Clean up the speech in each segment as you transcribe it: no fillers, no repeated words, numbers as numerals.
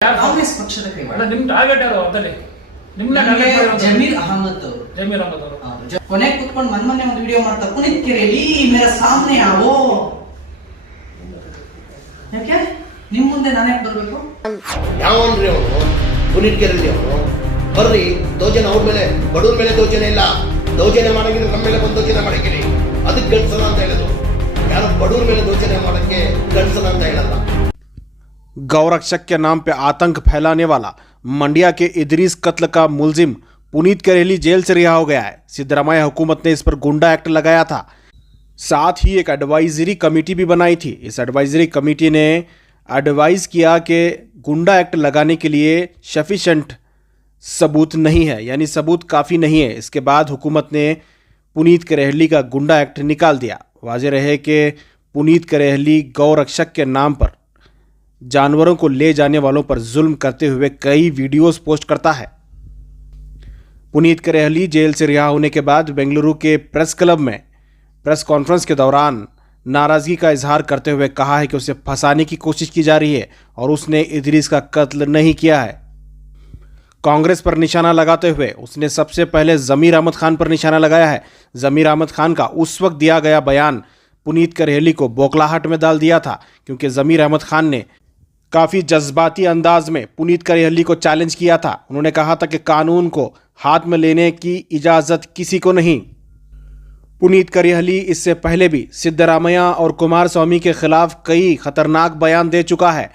ಕಾಂಗ್ರೆಸ್ ಪಕ್ಷದ ಕೈವಾಡ. ನಿಮ್ ಟಾರ್ಗೆಟ್ ಯಾರು ಅಂತಲ್ಲಿ? ನಿಮ್ನ ಜಮೀರ್ ಅಹಮದ್ ಅವರು. ಜಮೀರ್ ಅಹಮದ್ ಅವರು ಕೊನೆ ಕೂತ್ಕೊಂಡು ಮೊನ್ನೆ ಒಂದು ವಿಡಿಯೋ ಮಾಡ್ತಾ ಪುನೀತ್ ಕೆರೆಯಲ್ಲಿ ಮೇರಾ ಸಾಮ್ನೆ ಆವೋ. ಯಾಕೆ ನಿಮ್ ಮುಂದೆ ನಾನೇ ಬರ್ಬೇಕು? ಯಾವನ್ರಿ ಅವನು? ಪುನೀತ್ ಕೆರೆಯಲ್ಲಿ ಅವನು ಬರ್ರಿ. ದೌರ್ಜನ್ಯ ಅವ್ರ ಮೇಲೆ, ಬಡವ್ರ ಮೇಲೆ ದೌರ್ಜನ್ಯ ಇಲ್ಲ. ದೌರ್ಜನ್ಯ ಮಾಡಂಗಿದ್ರೆ ನಮ್ಮ ಮೇಲೆ ಬಂದು ದೌರ್ಜನ್ಯ ಮಾಡಂಗಿರಿ. ಅದಕ್ಕೆ ಗಂಡಸನ ಅಂತ ಹೇಳೋದು. ಯಾರು ಬಡವ್ರ ಮೇಲೆ ದೌರ್ಜನ್ಯ ಮಾಡಕ್ಕೆ ಗಂಡಸನ ಅಂತ ಹೇಳಲ್ಲ. गौरक्षक के नाम पे आतंक फैलाने वाला मंडिया के इदरीस कत्ल का मुलजिम पुनीत करेली जेल से रिहा हो गया है। सिद्धरामैया हुकूमत ने इस पर गुंडा एक्ट लगाया था। साथ ही एक एडवाइजरी कमेटी भी बनाई थी। इस एडवाइजरी कमेटी ने एडवाइज़ किया कि गुंडा एक्ट लगाने के लिए सफिशेंट सबूत नहीं है, यानी सबूत काफ़ी नहीं है। इसके बाद हुकूमत ने पुनीत करेहली का गुंडा एक्ट निकाल दिया। वाज़ेह रहे कि पुनीत करेहली गौरक्षक के नाम पर जानवरों को ले जाने वालों पर जुल्म करते हुए कई वीडियोस पोस्ट करता है। पुनीत करेहली जेल से रिहा होने के बाद बेंगलुरु के प्रेस क्लब में प्रेस कॉन्फ्रेंस के दौरान नाराज़गी का इजहार करते हुए कहा है कि उसे फंसाने की कोशिश की जा रही है और उसने इदरीस का कत्ल नहीं किया है। कांग्रेस पर निशाना लगाते हुए उसने सबसे पहले ज़मीर अहमद खान पर निशाना लगाया है। ज़मीर अहमद खान का उस वक्त दिया गया बयान पुनीत करेहली को बौखलाहट में डाल दिया था, क्योंकि ज़मीर अहमद खान ने काफ़ी जज्बाती अंदाज में पुनीत करेहली को चैलेंज किया था। उन्होंने कहा था कि कानून को हाथ में लेने की इजाज़त किसी को नहीं। पुनीत करेहली इससे पहले भी सिद्धरामैया और कुमारस्वामी के खिलाफ कई खतरनाक बयान दे चुका है।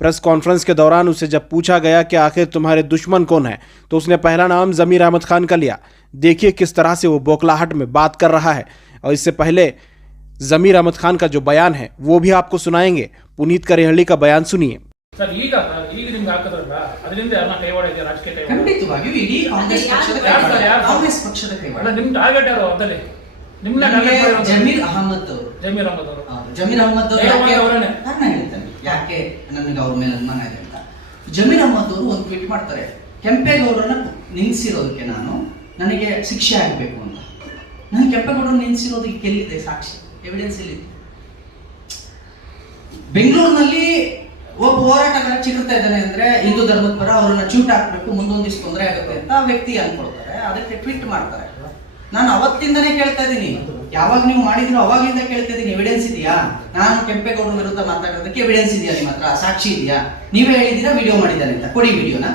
प्रेस कॉन्फ्रेंस के दौरान उसे जब पूछा गया कि आखिर तुम्हारे दुश्मन कौन है, तो उसने पहला नाम ज़मीर अहमद खान का लिया। देखिए किस तरह से वो बौखलाहट में बात कर रहा है। और इससे पहले ज़मीर अहमद खान का जो बयान है वो भी आपको सुनाएंगे। पुनीत करेहली का बयान सुनिए। ಸರ್ ಈಗ ನಿಮ್ಗೆ ಹಾಕಿದ್ರಲ್ಲ ಅದರಿಂದ ಯಾರನ್ನ ಕೈವಾಡ ಇದೆ? ರಾಜಕೀಯ ಕೈವಾಡ ಖಂಡಿತವಾಗಿಯೂ ಇಡೀ ಕಾಂಗ್ರೆಸ್ ಪಕ್ಷದ ಕೈವಾಡ. ಕಾಂಗ್ರೆಸ್ ಪಕ್ಷದ ಕೈವಾಡ. ನಿಮ್ ಟಾರ್ಗೆಟ್ ಯಾರು ಅಂತಲ್ಲಿ? ನಿಮ್ನ ಜಮೀರ್ ಅಹಮದ್ ಅವರು. ಜಮೀರ್ ಅಹಮದ್ ಅವರು ಜಮೀರ್ ಅಹಮದ್ ಅವರು ನಾನು ಹೇಳ್ತೇನೆ ಯಾಕೆ ನನಗೆ ಅವ್ರ ಮೇಲೆ ಅನುಮಾನ ಇದೆ ಅಂತ. ಜಮೀರ್ ಅಹಮದ್ ಅವರು ಒಂದು ಟ್ವೀಟ್ ಮಾಡ್ತಾರೆ, ಕೆಂಪೇಗೌಡರನ್ನ ನಿಲ್ಲಿಸಿರೋದಕ್ಕೆ ನನಗೆ ಶಿಕ್ಷೆ ಆಗಬೇಕು ಅಂತ. ನಾನು ಕೆಂಪೇಗೌಡರನ್ನ ನಿಲ್ಲಿಸಿರೋದಕ್ಕೆ ಎಲ್ಲಿದೆ ಸಾಕ್ಷಿ, ಎವಿಡೆನ್ಸ್ ಎಲ್ಲಿದೆ? ಬೆಂಗಳೂರಿನಲ್ಲಿ ಒಬ್ಬ ಹೋರಾಟಗಾರ ಚಿಗುರ್ತಾ ಇದ್ದಾನೆ ಅಂದ್ರೆ ಹಿಂದೂ ಧರ್ಮದ ಪರ ಅವರನ್ನ ಚೂಟ್ ಹಾಕ್ಬೇಕು, ಮುಂದೊಂದಿಷ್ಟು ತೊಂದರೆ ಆಗುತ್ತೆ ಅಂತ ವ್ಯಕ್ತಿ ಅನ್ಕೊಳ್ತಾರೆ, ಅದಕ್ಕೆ ಟ್ವೀಟ್ ಮಾಡ್ತಾರೆ. ನಾನು ಅವತ್ತಿಂದನೇ ಕೇಳ್ತಾ ಇದ್ದೀನಿ, ಯಾವಾಗ ನೀವು ಮಾಡಿದ್ರು ಅವಾಗಿಂದ ಕೇಳ್ತಾ ಇದ್ದೀನಿ, ಎವಿಡೆನ್ಸ್ ಇದೆಯಾ? ನಾನು ಕೆಂಪೇಗೌಡರ ವಿರುದ್ಧ ಮಾತಾಡೋದಕ್ಕೆ ಎವಿಡೆನ್ಸ್ ಇದೆಯಾ ನಿಮ್ಮ ಹತ್ರ? ಸಾಕ್ಷಿ ಇದೆಯಾ? ನೀವೇ ಹೇಳಿದ್ದೀರಾ ವಿಡಿಯೋ ಮಾಡಿದ್ದಾನೆ ಅಂತ, ಕೊಡಿ ವಿಡಿಯೋನ.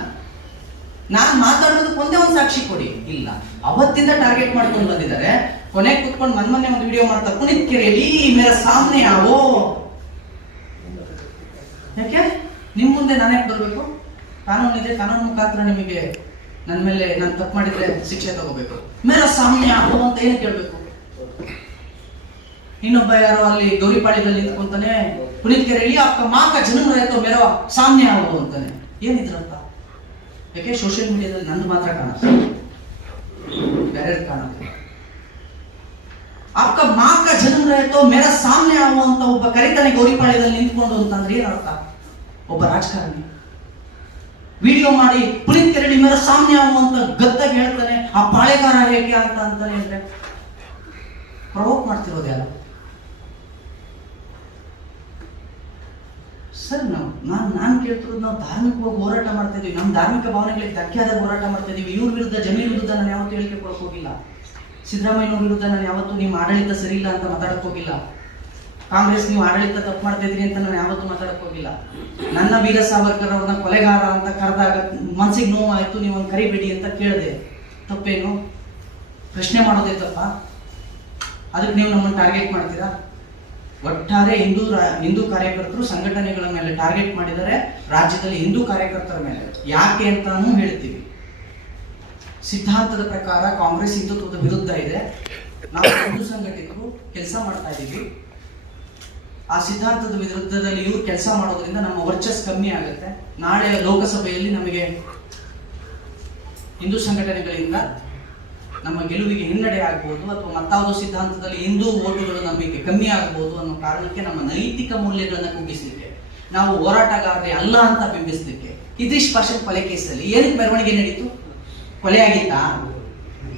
ನಾನು ಮಾತಾಡೋದಕ್ಕೆ ಒಂದೇ ಒಂದು ಸಾಕ್ಷಿ ಕೊಡಿ. ಇಲ್ಲ, ಅವತ್ತಿಂದ ಟಾರ್ಗೆಟ್ ಮಾಡ್ಕೊಂಡು ಬಂದಿದ್ದಾರೆ. ಕೊನೆ ಕೂತ್ಕೊಂಡು ಮೊನ್ನೆ ಒಂದು ವಿಡಿಯೋ ಮಾಡ್ತಾ ಪುನೀತ್ ಕೆರೆಯಲ್ಲಿ ಮೇರಾ ಸಾಮ್ನೆ ಆವೋ. ಯಾಕೆ ನಿಮ್ ಮುಂದೆ ನಾನೇ ಬರ್ಬೇಕು? ಕಾನೂನು ಇದೆ, ಕಾನೂನು ಮುಖಾಂತರ ನಿಮಗೆ ನನ್ನ ಮೇಲೆ ನಾನು ತಪ್ಪು ಮಾಡಿದ್ರೆ ಶಿಕ್ಷೆ ತಗೋಬೇಕು. ಮೇರಾ ಸಾಮ್ನೆ ಆವೋ ಅಂತ ಏನು ಕೇಳ್ಬೇಕು? ಇನ್ನೊಬ್ಬ ಯಾರೋ ಅಲ್ಲಿ ಗೌರಿಪಾಳ್ಯದಲ್ಲಿ ನಿಂತ್ಕೊಂತಾನೆ, ಪುನೀತ್ ಕೆರೆಯಲ್ಲಿ ಅಪ್ಪ ಮಾಕ ಜನ್ಮ ರೈತೋ ಮೇರೋ ಸಾಮ್ನೆ ಆವೋ ಅಂತಾನೆ. ಏನಿದ್ರಂತ? ಯಾಕೆ ಸೋಷಿಯಲ್ ಮೀಡಿಯಾದಲ್ಲಿ ನಂದು ಮಾತ್ರ ಕಾಣುತ್ತೆ, ಬೇರೆ ಕಾಣುತ್ತೆ. ಅಪ್ಪ ಮಾಕ ಜನ್ಮ ರೈತೋ ಮೇರಾ ಸಾಮ್ನೆ ಆವೋ ಅಂತ ಒಬ್ಬ ಕರಿತಾನೆ ಗೌರಿಪಾಳ್ಯದಲ್ಲಿ ನಿಂತ್ಕೊಂಡು ಅಂತಂದ್ರೆ ಏನರ್ಥ? ಒಬ್ಬ ರಾಜಕಾರಣಿ ವಿಡಿಯೋ ಮಾಡಿ ಪುನೀತ್ ಕೆರೆಯಲ್ಲಿ ಮೇರಾ ಸಾಮ್ನೆ ಆವೋ ಅಂತ ಗದ್ದಾಗಿ ಹೇಳ್ತಾನೆ. ಆ ಪಾಳೆಗಾರ ಹೇಗೆ ಅಂತ ಅಂತಾನೆ ಅಂದ್ರೆ ಪ್ರವೋಕ್ ಮಾಡ್ತಿರೋದು ಯಾರು? ಸರ್ ನಾನು ಕೇಳ್ತಿರೋದು, ನಾವು ಧಾರ್ಮಿಕವಾಗಿ ಹೋರಾಟ ಮಾಡ್ತಾ ಇದೀವಿ, ನಮ್ಮ ಧಾರ್ಮಿಕ ಭಾವನೆಗಳಿಗೆ ಧಕ್ಕೆ ಆದಾಗ ಹೋರಾಟ ಮಾಡ್ತಾ ಇದೀವಿ. ಇವ್ರ ವಿರುದ್ಧ, ಜಮೀರ್ ವಿರುದ್ಧ ನಾನು ಯಾವತ್ತೂ ಹೇಳಿಕೆ ಕೊಡಕ್ ಹೋಗಿಲ್ಲ. ಸಿದ್ದರಾಮಯ್ಯ ವಿರುದ್ಧ ನಾನು ಯಾವತ್ತೂ ನಿಮ್ಮ ಆಡಳಿತ ಸರಿ ಇಲ್ಲ ಅಂತ ಮಾತಾಡಕ್ ಹೋಗಿಲ್ಲ. ಕಾಂಗ್ರೆಸ್ ನೀವು ಆಡಳಿತ ತಪ್ಪು ಮಾಡ್ತಾ ಇದ್ರಿ ಅಂತ ನಾನು ಯಾವತ್ತೂ ಮಾತಾಡಕ್ ಹೋಗಿಲ್ಲ. ನನ್ನ ವೀರ ಸಾವರ್ಕರ್ ಅವ್ರನ್ನ ಕೊಲೆಗಾರ ಅಂತ ಕರೆದಾಗ ಮನ್ಸಿಗೆ ನೋವಾಯ್ತು, ನೀವು ಒಂದು ಕರಿಬೇಡಿ ಅಂತ ಕೇಳಿದೆ. ತಪ್ಪೇನು? ಪ್ರಶ್ನೆ ಮಾಡೋದೇ ತಪ್ಪ? ಅದಕ್ಕೆ ನೀವು ನಮ್ಮನ್ನು ಟಾರ್ಗೆಟ್ ಮಾಡ್ತೀರಾ? ಒಟ್ಟಾರೆ ಹಿಂದೂ ಕಾರ್ಯಕರ್ತರು ಸಂಘಟನೆಗಳ ಮೇಲೆ ಟಾರ್ಗೆಟ್ ಮಾಡಿದರೆ, ರಾಜ್ಯದಲ್ಲಿ ಹಿಂದೂ ಕಾರ್ಯಕರ್ತರ ಮೇಲೆ. ಯಾಕೆ ಅಂತಾನೂ ಹೇಳ್ತೀವಿ. ಸಿದ್ಧಾಂತದ ಪ್ರಕಾರ ಕಾಂಗ್ರೆಸ್ ಹಿಂದುತ್ವದ ವಿರುದ್ಧ ಇದೆ. ನಾವು ಹಿಂದೂ ಸಂಘಟಕರು ಕೆಲಸ ಮಾಡ್ತಾ ಇದ್ದೀವಿ. ಆ ಸಿದ್ಧಾಂತದ ವಿರುದ್ಧದಲ್ಲಿ ಇವ್ರು ಕೆಲಸ ಮಾಡೋದ್ರಿಂದ ನಮ್ಮ ವರ್ಚಸ್ ಕಮ್ಮಿ ಆಗುತ್ತೆ. ನಾಳೆ ಲೋಕಸಭೆಯಲ್ಲಿ ನಮಗೆ ಹಿಂದೂ ಸಂಘಟನೆಗಳಿಂದ ನಮ್ಮ ಗೆಲುವಿಗೆ ಹಿನ್ನಡೆ ಆಗ್ಬೋದು, ಅಥವಾ ಮತ್ತಾವುದೋ ಸಿದ್ಧಾಂತದಲ್ಲಿ ಹಿಂದೂ ಓಟುಗಳು ನಮಗೆ ಕಮ್ಮಿ ಆಗ್ಬೋದು ಅನ್ನೋ ಕಾರಣಕ್ಕೆ ನಮ್ಮ ನೈತಿಕ ಮೌಲ್ಯಗಳನ್ನ ಕುಗ್ಗಿಸಲಿಕ್ಕೆ, ನಾವು ಹೋರಾಟಗಾರರೇ ಅಲ್ಲ ಅಂತ ಬಿಂಬಿಸಲಿಕ್ಕೆ. ಇದಿಶ್ ಪಾಷನ್ ಕೊಲೆ ಕೇಸಲ್ಲಿ ಏನಕ್ಕೆ ಮೆರವಣಿಗೆ ನಡೀತು? ಕೊಲೆ ಆಗಿತ್ತಾ?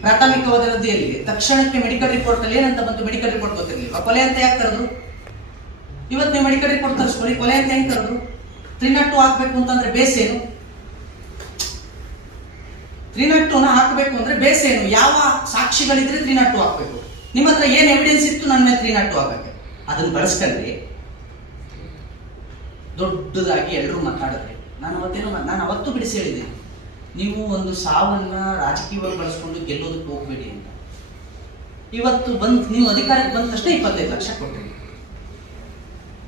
ಪ್ರಾಥಮಿಕವಾದ ವರದಿಯಲ್ಲಿ ತಕ್ಷಣಕ್ಕೆ ಮೆಡಿಕಲ್ ರಿಪೋರ್ಟ್ ಅಲ್ಲಿ ಏನಂತ ಬಂತು? ಮೆಡಿಕಲ್ ರಿಪೋರ್ಟ್ ಗೊತ್ತಿರಲಿಲ್ಲ. ಕೊಲೆ ಅಂತ ಯಾಕೆ ತರದ್ರು? ಇವತ್ತು ನೀವು ಮೆಡಿಕಲ್ ರಿಪೋರ್ಟ್ ತರಿಸ್ಕೊಳ್ಳಿ, ಕೊಲೆ ಅಂತ ಹೆಂಗ್ ತರದ್ರು? 302 ಹಾಕ್ಬೇಕು ಅಂತಂದ್ರೆ ಬೇಸ್ ಏನು? 302ನ ಹಾಕಬೇಕು ಅಂದ್ರೆ ಬೇಸ್ ಏನು? ಯಾವ ಸಾಕ್ಷಿಗಳಿದ್ರೆ 302 ಹಾಕ್ಬೇಕು? ನಿಮ್ಮ ಹತ್ರ ಏನ್ ಎವಿಡೆನ್ಸ್ ಇತ್ತು ನನ್ನ ಮೇಲೆ 302 ಹಾಕಕ್ಕೆ? ಅದನ್ನ ಬಳಸ್ಕೊಂಡ್ರಿ ದೊಡ್ಡದಾಗಿ ಎಲ್ಲರೂ ಮಾತಾಡಿದ್ರೆ ನಾನು ಅವತ್ತು ಬಿಡಿಸಿ ಹೇಳಿದೆ, ನೀವು ಒಂದು ಸಾವನ್ನ ರಾಜಕೀಯವಾಗಿ ಬಳಸ್ಕೊಂಡು ಗೆಲ್ಲೋದಕ್ಕೆ ಹೋಗ್ಬೇಡಿ ಅಂತ. ಇವತ್ತು ನೀವು ಅಧಿಕಾರಕ್ಕೆ ಬಂದ ತಕ್ಷಣ 25 ಲಕ್ಷ ಕೊಟ್ಟಿರಿ.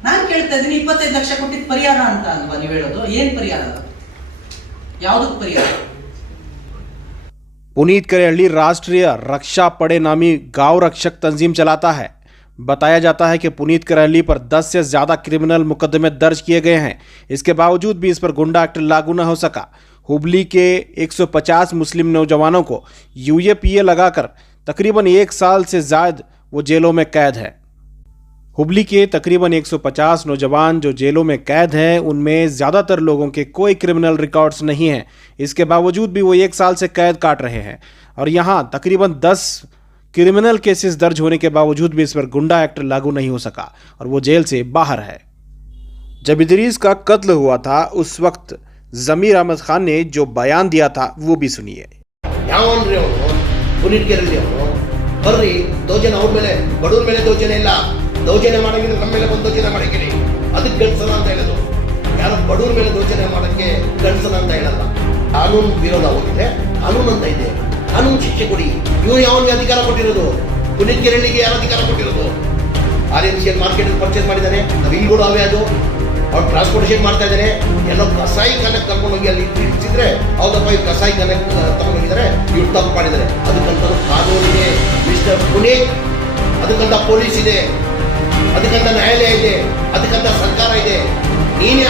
ನಾನು ಕೇಳ್ತಾ ಇದ್ದೀನಿ, 25 ಲಕ್ಷ ಕೊಟ್ಟಿದ್ದು ಪರಿಹಾರ ಅಂತ ಅಲ್ವಾ ನೀವು ಹೇಳೋದು? ಏನ್ ಪರಿಹಾರ? ಯಾವುದಕ್ಕೆ ಪರಿಹಾರ? पुनीत करेहल्ली राष्ट्रीय रक्षा पड़े नामी गांव रक्षक तंजीम चलाता है। बताया जाता है कि पुनीत करेहल्ली पर 10 से ज़्यादा क्रिमिनल मुकदमे दर्ज किए गए हैं। इसके बावजूद भी इस पर गुंडा एक्ट लागू न हो सका। हुबली के 150 मुस्लिम नौजवानों को यूएपीए लगाकर तकरीबन 1 साल से ज़्यादा वो जेलों में कैद है। हुबली के तकरीबन 150 नौजवान जो जेलों में कैद हैं, उनमें ज़्यादातर लोगों के कोई क्रिमिनल रिकॉर्ड्स नहीं हैं। इसके बावजूद भी वो 1 साल से कैद काट रहे हैं और यहाँ तकरीबन 10 क्रिमिनल केसेस दर्ज होने के बावजूद भी इस पर गुंडा एक्ट लागू नहीं हो सका और वो जेल से बाहर है। जब इदरीस का कत्ल हुआ था उस वक्त जमीर अहमद खान ने जो बयान दिया था वो भी सुनिए। ಯಾವನ್ರಿ ಅವನು? ಪುನೀತ್ ಕೆರೆಯಲ್ಲಿ ಅವನು ಬರ್ರಿ, ದೌರ್ಜನ್ಯ ಅವ್ರ ಮೇಲೆ, ಬಡವ್ರ ಮೇಲೆ ದೌರ್ಜನ್ಯ ಇಲ್ಲ. ದೌರ್ಜನ್ಯ ಮಾಡಂಗಿದ್ರೆ ನಮ್ಮ ಮೇಲೆ ಬಂದು ದೌರ್ಜನ್ಯ ಮಾಡಿದ್ದೀನಿ, ಅದಕ್ಕೆ ಗಂಡಸನ ಅಂತ ಹೇಳೋದು. ಯಾರು ಬಡವ್ರ ಮೇಲೆ ದೌರ್ಜನ್ಯ ಮಾಡಕ್ಕೆ ಗಂಡಸನ ಅಂತ ಹೇಳಲ್ಲ. ಕಾನೂನು ವಿರೋಧ ಹೋಗಿದೆ, ಕಾನೂನು ಅಂತ ಇದೆ, ಕಾನೂನು ಶಿಕ್ಷೆ ಕೊಡಿ. ಇವ್ರು ಯಾವನಿಗೆ ಅಧಿಕಾರ ಕೊಟ್ಟಿರೋದು? ಪುನೀತ್ ಕೆರೆಳಿಗೆ ಯಾರು ಅಧಿಕಾರ ಕೊಟ್ಟಿರೋದು? RNCL ಮಾರ್ಕೆಟ್ ಪರ್ಚೇಸ್ ಮಾಡಿದ್ದಾನೆ, ವಿಲ್ಗಳು ಅವೇ ಅದು. ಅವ್ರು ಟ್ರಾನ್ಸ್ಪೋರ್ಟೇಷನ್ ಮಾಡ್ತಾ ಇದ್ದಾರೆ. ಎಲ್ಲೋ ಕಸಾಯಿ ಖಾನೆಗೆ ಕರ್ಕೊಂಡು ಹೋಗಿ ಅಲ್ಲಿ ಇಳಿಸಿದ್ರೆ ಹೌದಪ್ಪ ಇವ್ರು ಕಸಾಯಿ ಖಾನೆಗೆ ತಗೊಂಡೋಗಿದ್ದಾರೆ, ಇವ್ರು ತಪ್ಪು ಮಾಡಿದ್ದಾರೆ. ಅದಕ್ಕಂತ ಕಾನೂನಿದೆ ಮಿಸ್ಟರ್ ಪುನೀತ್, ಅದಕ್ಕಂತ ಪೊಲೀಸ್ ಇದೆ, ಅದಕ್ಕಂತ ನ್ಯಾಯಾಲಯ ಇದೆ, ಅದಕ್ಕಂತ ಸರ್ಕಾರ ಇದೆ. ನೀನೇ